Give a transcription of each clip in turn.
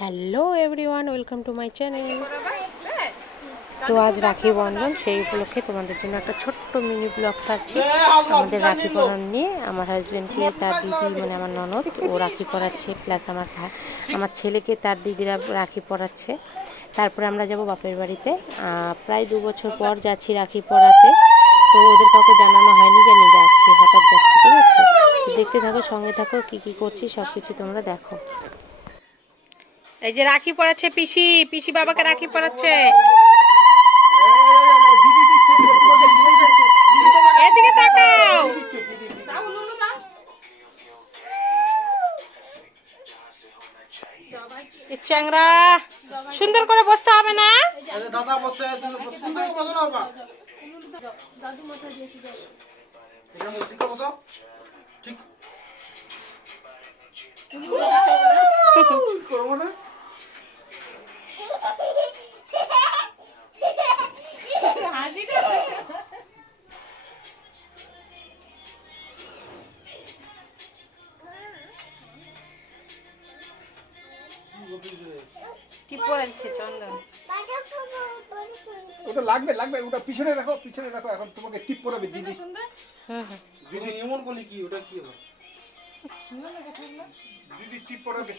Hello everyone, welcome to my channel. তো আজ রাখি বন্ধন, সেই উপলক্ষে তোমাদের জন্য একটা ছোট্ট মিনি ব্লগ ছাড়ছি। আমাদের রাখি বন্ধন নিয়ে আমার হাজব্যান্ডকে তার দিদি মানে আমার ননদ ও রাখি পরাচ্ছে, প্লাস আমার ছেলেকে তার দিদিরা রাখি পরাচ্ছে। তারপরে আমরা যাব বাপের বাড়িতে। প্রায় 2 বছর পর যাচ্ছি রাখি পরাতে। তো ওদের কাউকে জানানো হয়নি যে আমি যাচ্ছি, হঠাৎ যাচ্ছি। ঠিক আছে, দেখতে থাকো, সঙ্গে থাকো, কি কি করছি সব কিছু তোমরা দেখো। এই যে রাখি পড়াচ্ছে পিসি, পিসি বাবাকে রাখি পড়াচ্ছে। এদিকে তাকাও। চ্যাংরা সুন্দর করে বসতে হবে না? দাদা বসে সুন্দর করে বসো না বাবা। দাদু মাথা দিয়েছি এখানে ঠিক বসো। ঠিক করব না। ওটা লাগবে লাগবে, ওটা পিছনে রাখো, পিছনে রাখো। এখন তোমাকে টিপ পরাবে দিদি। দিদি এমন বলি কি ওটা কি হবে? দিদি টিপ পরাবে।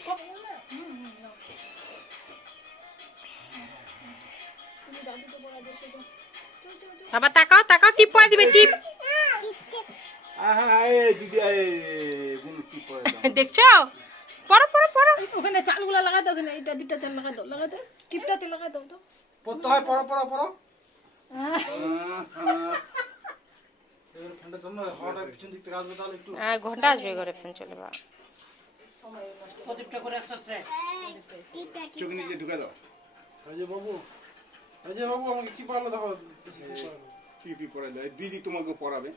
বাবা তাকাও তাকাও, টিপ পরা দিবে। টিপ দিদি দেখছো? পড়ো পড়ো পড়ো। ওখানে চালগুলো লাগাই দাও, ওখানে এটা দুটো চাল লাগাই দাও, লাগাই দাও, টিপটাতে লাগাই দাও। তো পড়তে হয়, পড়ো পড়ো পড়ো। ঘন্টা আসবে ঘরে, ফোন চলে বা চোখ নিচে ঢুকে দাও। বাবু বাবু আমাকে কি পড়ালো দেখো। কি পড়ালো দিদি, তোমাকে পড়াবে।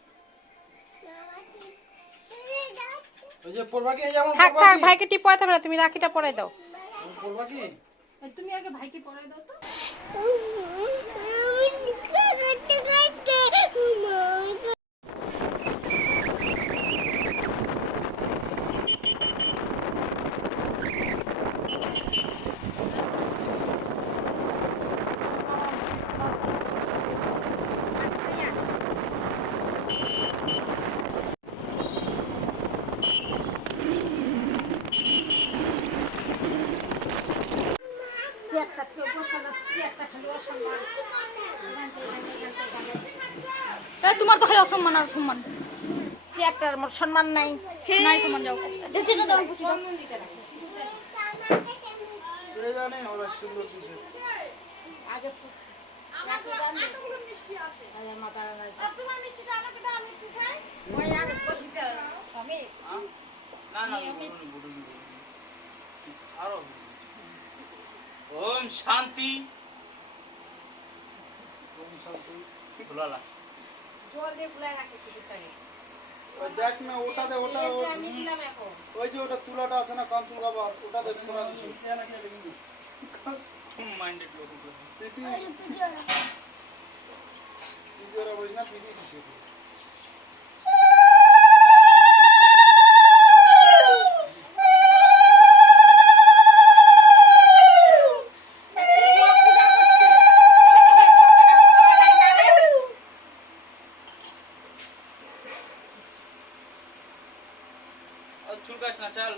থাক থাক, ভাইকে টিপ পড়াতে হবে না, তুমি রাখিটা পরাই দাও। তুমি আগে ভাইকে পড়াই দাও। তো তোমার তো খালি অসম্মান আর সম্মান। একটা সম্মান নাই, নাই সম্মান, যাও। ওম শান্তি। দেখ না ওটা দে, ওটা ওই যে ওটা তুলাটা আছে না কাঞ্চন বাবা, ওটা দেখ খোলা দিছি। মাইন্ডেড লোক ভিডিওরা বলিস না, ভিডিও দিছে। চুলকাস না, চল।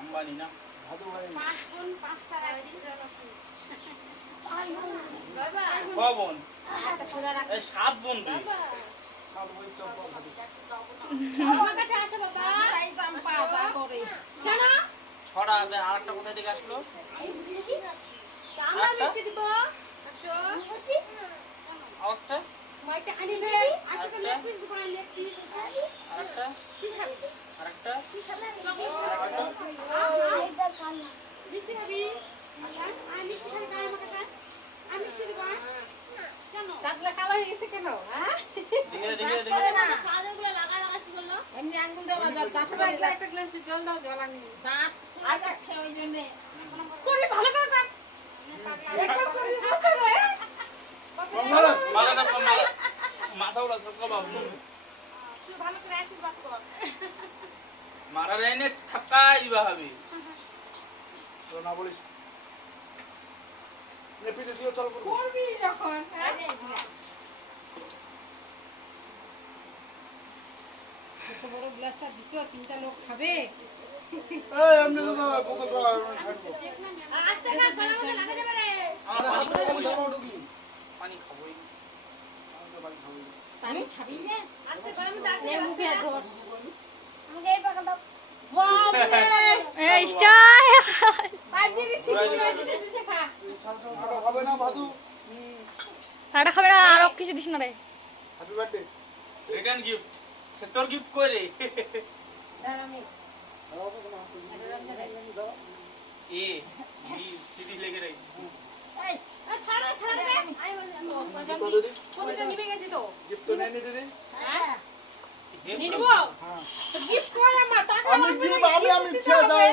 আম্বানি না বোন, 7 বোন। ছড়া আরেকটা কোথায় থেকে আসলো? কালো হয়ে গেছে কেন? এমনি আঙ্গুল দেওয়া জল, তারপরে একটা গ্লাসে জল দাও, জল আনি। আর আচ্ছা ওই জন্য হবে তো না বলিস নেপিতে দিও চল করবো এত বড় গ্লাসটা দিছো তিনটা লোক খাবে এই এমনি দাদা বোতলটা খাবো আমার পানি খাবো পানি খাবোই পানি খাবি না মুখে ধর হবে না ভাদু খাবে না আরো কিছু দিস না রে হ্যাপি বার্থডে রিটার্ন গিফট সে তোর গিফট করে এ বি সিডি লেগে রাখ নিভে গেছি তো গিফট তো নেই নি দিদি নিয়ে নিবো গিফট করে আমার টাকা আমি খেয়ে যাই